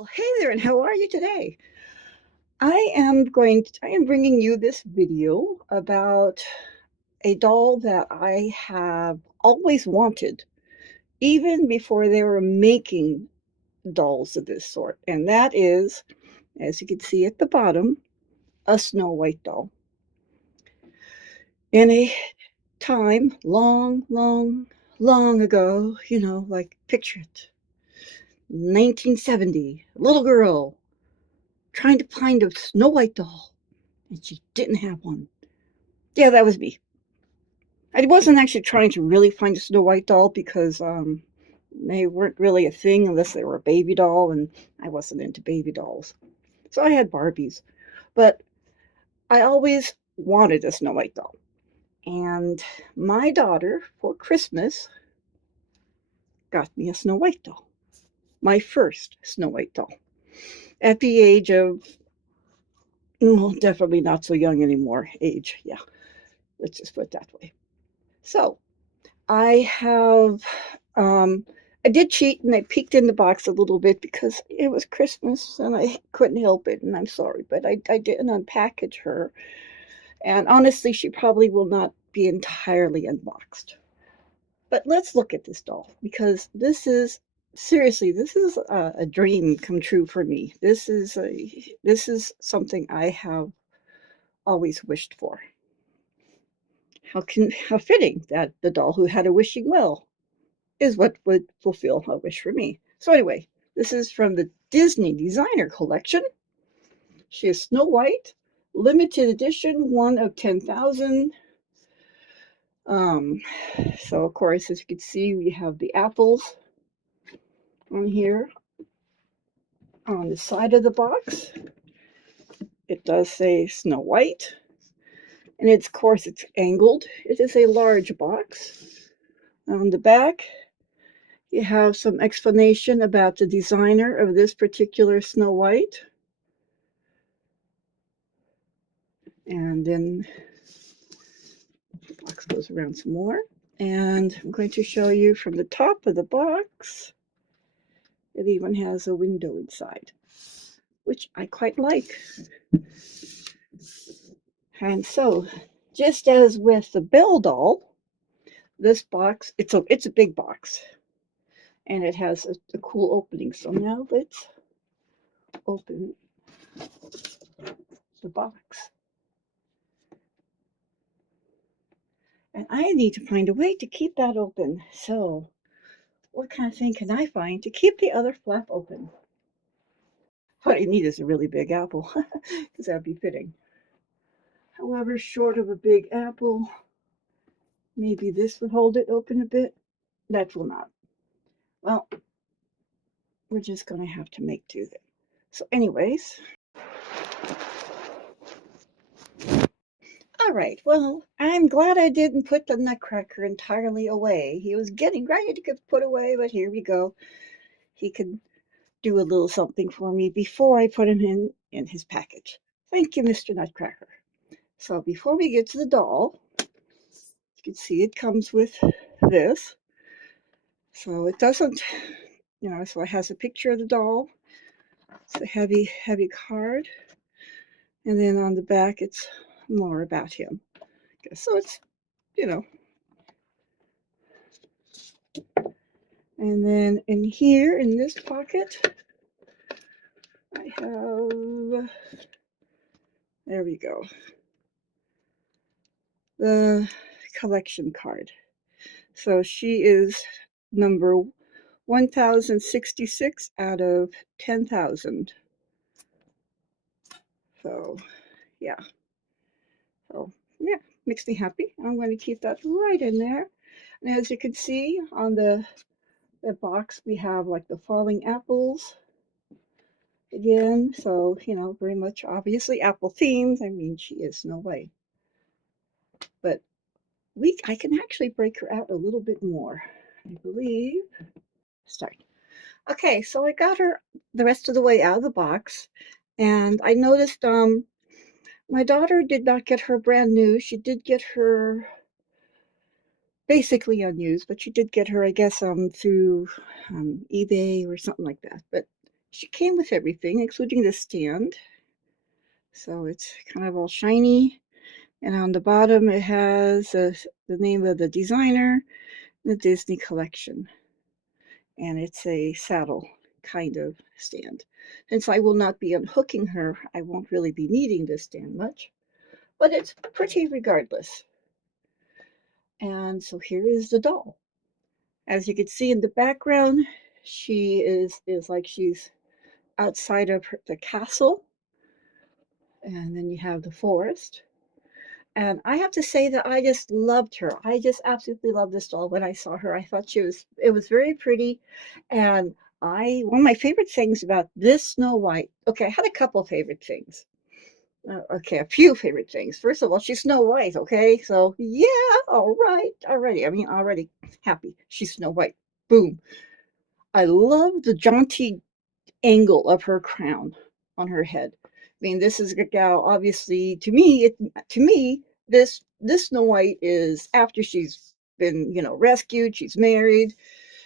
Well, hey there, and how are you today? I am bringing you this video about a doll that I have always wanted, even before they were making dolls of this sort. And that is, as you can see at the bottom, a Snow White doll. In a time long, long, long ago, like picture it, 1970, a little girl trying to find a Snow White doll, and she didn't have one. Yeah, that was me. I wasn't actually trying to really find a Snow White doll because, they weren't really a thing unless they were a baby doll, and I wasn't into baby dolls. So I had Barbies, but I always wanted a Snow White doll. And my daughter, for Christmas, got me a Snow White doll. My first Snow White doll. At the age of, well, definitely not so young anymore age. Yeah, let's just put it that way. So I have, um, I did cheat and I peeked in the box a little bit because it was Christmas and I couldn't help it, and I'm sorry, but I didn't unpackage her. And honestly, she probably will not be entirely unboxed. But let's look at this doll because this is a dream come true for me. This is something I have always wished for. How fitting that the doll who had a wishing well is what would fulfill a wish for me. So anyway, this is from the Disney Designer Collection. She is Snow White, limited edition, one of 10,000. Um, so of course, as you can see, we have the apples on here on the side of the box. It does say Snow White, and it's, of course, it's angled. It is a large box. On the back, you have some explanation about the designer of this particular Snow White. And then the box goes around some more. And I'm going to show you from the top of the box. It even has a window inside, which I quite like. And so, just as with the Belle doll, this box, it's a big box. And it has a cool opening. So now let's open the box. And I need to find a way to keep that open. So what kind of thing can I find to keep the other flap open? What I need is a really big apple, because that'd be fitting. However, short of a big apple, maybe this would hold it open a bit. That will not. Well, we're just going to have to make do then. So anyways, all right, well, I'm glad I didn't put the Nutcracker entirely away. He was getting ready to get put away, but here we go. He could do a little something for me before I put him in his package. Thank you, Mr. Nutcracker. So before we get to the doll, you can see it comes with this. So it doesn't, so it has a picture of the doll. It's a heavy, heavy card. And then on the back, it's more about him. So it's, you know, and then in here, in this pocket, I have, there we go, the collection card. So she is number 1066 out of 10,000. So, yeah. So, yeah, makes me happy. I'm going to keep that right in there. And as you can see on the box, we have like the falling apples again. So, very much obviously apple themed. I mean, she is Snow White. But I can actually break her out a little bit more. I believe. Start. Okay, so I got her the rest of the way out of the box, and I noticed my daughter did not get her brand new. She did get her basically unused, but she did get her, I guess, through eBay or something like that. But She came with everything, including the stand. So it's kind of all shiny. And on the bottom, it has the name of the designer, the Disney collection. And it's a saddle kind of stand. Since I will not be unhooking her, I won't really be needing this stand much. But it's pretty regardless. And so here is the doll. As you can see in the background, she is like she's outside of the castle, and then you have the forest. And I have to say that I just loved her. I just absolutely loved this doll when I saw her. I thought it was very pretty. And one of my favorite things about this Snow White, okay, I had a couple favorite things. Okay, a few favorite things. First of all, she's Snow White, okay? So, yeah, all right, already. I mean, already happy. She's Snow White. Boom. I love the jaunty angle of her crown on her head. I mean, this is a gal. Obviously, to me, this Snow White is after she's been rescued. She's married.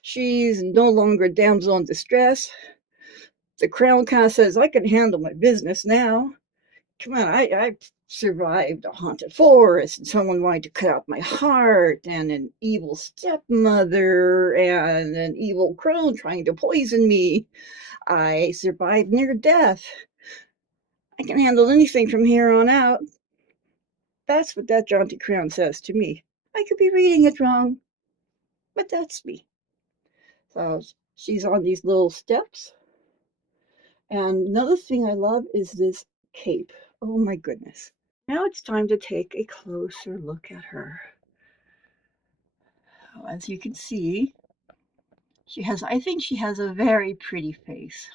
She's no longer a damsel in distress. The crown kind of says, "I can handle my business now. Come on, I survived a haunted forest and someone wanted to cut out my heart and an evil stepmother and an evil crone trying to poison me. I survived near death. I can handle anything from here on out." That's what that jaunty crown says to me. I could be reading it wrong, but that's me. So she's on these little steps. And another thing I love is this cape. Oh my goodness. Now it's time to take a closer look at her. As you can see, I think she has a very pretty face.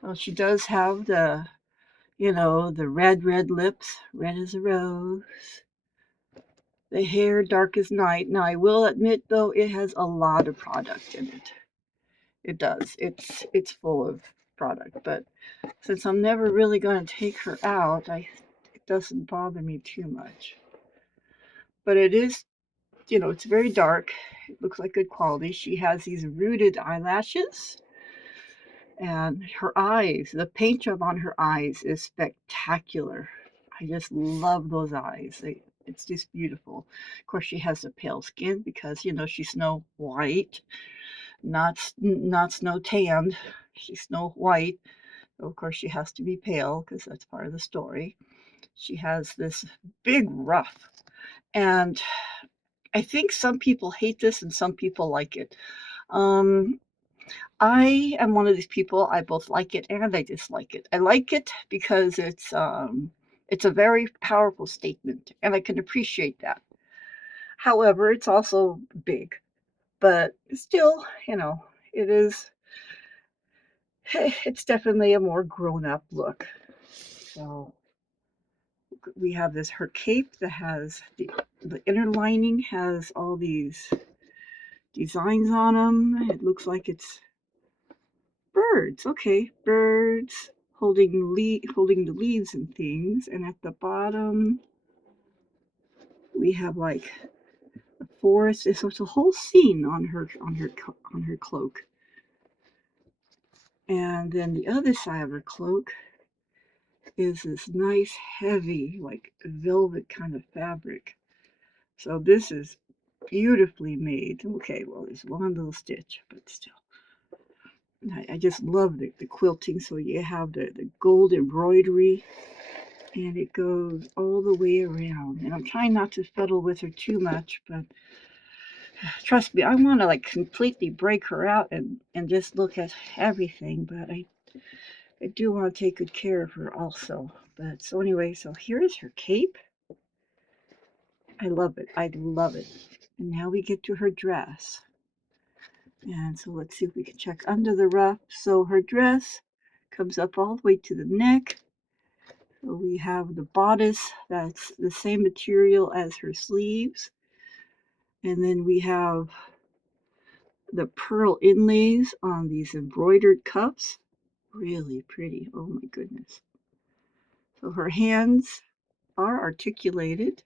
Well, she does have the red lips, red as a rose, the hair dark as night. Now, I will admit, though, it has a lot of product in it. It does. It's full of product, but since I'm never really going to take her out, it doesn't bother me too much. But it is, it's very dark. It looks like good quality. She has these rooted eyelashes, and her eyes, the paint job on her eyes is spectacular. I just love those eyes. It's just beautiful. Of course, she has a pale skin because she's Snow White, not snow tanned. She's Snow White. Of course, she has to be pale because that's part of the story. She has this big ruff, and I think some people hate this and some people like it. Um, I am one of these people. I both like it and I dislike it. I like it because it's a very powerful statement, and I can appreciate that. However, it's also big, but still, it is. It's definitely a more grown-up look. So we have this her cape that has the inner lining has all these designs on them. It looks like it's birds. Okay, birds holding the leaves and things. And at the bottom, we have like a forest. So it's a whole scene on her cloak. And then the other side of her cloak is this nice, heavy, like velvet kind of fabric. So this is beautifully made. Okay, well, there's one little stitch, but still. I just love the quilting. So you have the gold embroidery, and it goes all the way around. And I'm trying not to fiddle with her too much, but trust me, I want to like completely break her out and just look at everything. But I do want to take good care of her also. But so anyway, so here is her cape. I love it. I love it. And now we get to her dress. And so let's see if we can check under the ruff. So her dress comes up all the way to the neck. So we have the bodice that's the same material as her sleeves. And then we have the pearl inlays on these embroidered cuffs. Really pretty. Oh my goodness. So her hands are articulated.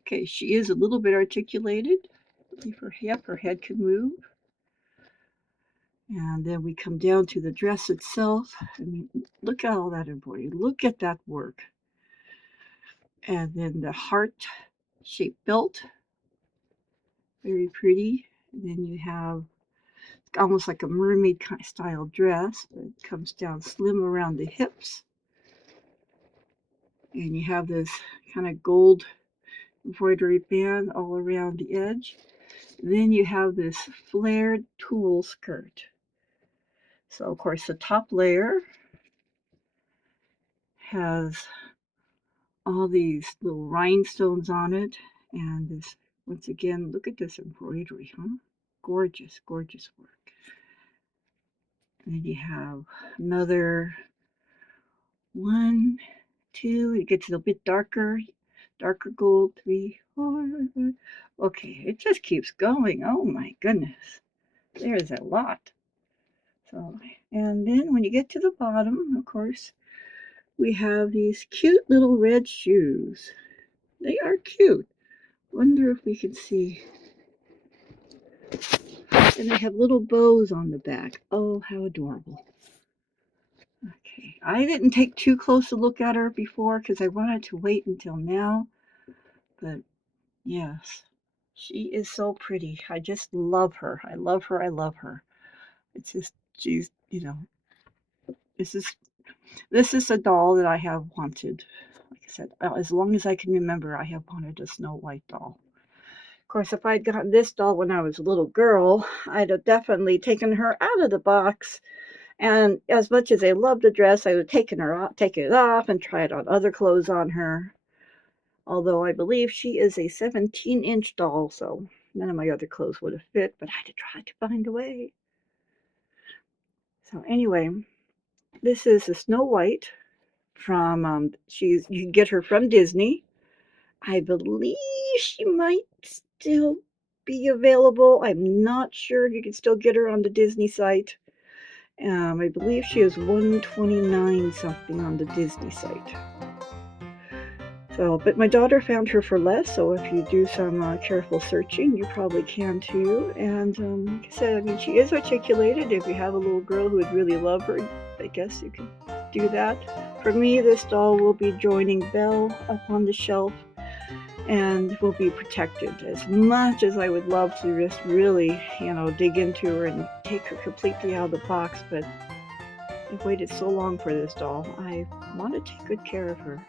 Okay, she is a little bit articulated. Yep, her head can move. And then we come down to the dress itself. I mean, look at all that embroidery. Look at that work. And then the heart-shaped belt, very pretty. And then you have almost like a mermaid kind of style dress. It comes down slim around the hips. And you have this kind of gold embroidery band all around the edge. Then you have this flared tulle skirt. So of course the top layer has all these little rhinestones on it, and this, once again, look at this embroidery, huh? Gorgeous, gorgeous work. And then you have another one, two, it gets a little bit darker, darker gold, 3, 4. Okay, it just keeps going. Oh my goodness, there's a lot. So, and then when you get to the bottom, of course, we have these cute little red shoes. They are cute. Wonder if we can see. And they have little bows on the back. Oh, how adorable. Okay, I didn't take too close a look at her before because I wanted to wait until now. But yes, she is so pretty. I just love her. I love her. I love her. It's just, she's, this is this is a doll that I have wanted. Like I said, as long as I can remember, I have wanted a Snow White doll. Of course, if I'd gotten this doll when I was a little girl, I'd have definitely taken her out of the box. And as much as I loved the dress, I would have taken it off and tried on other clothes on her. Although I believe she is a 17-inch doll, so none of my other clothes would have fit, but I had to try to find a way. So anyway, this is a Snow White from you can get her from Disney. I believe she might still be available. I'm not sure if you can still get her on the Disney site. I believe she is $129 something on the Disney site. So, but my daughter found her for less. So if you do some careful searching, you probably can too. And like I said, I mean, she is articulated. If you have a little girl who would really love her, I guess you could do that. For me, this doll will be joining Belle up on the shelf and will be protected. As much as I would love to just really, dig into her and take her completely out of the box, but I've waited so long for this doll. I want to take good care of her.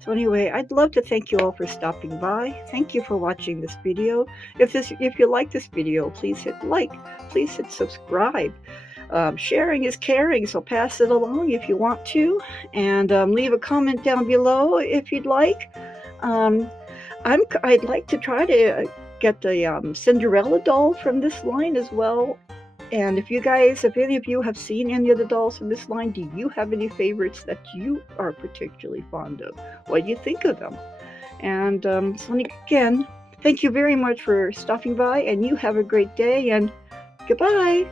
So anyway, I'd love to thank you all for stopping by. Thank you for watching this video. If you like this video, please hit like. Please hit subscribe. Sharing is caring, so pass it along if you want to, and leave a comment down below if you'd like. I'd like to try to get the Cinderella doll from this line as well. And if any of you have seen any of the dolls from this line, do you have any favorites that you are particularly fond of? What do you think of them? And so again, thank you very much for stopping by, and you have a great day, and goodbye.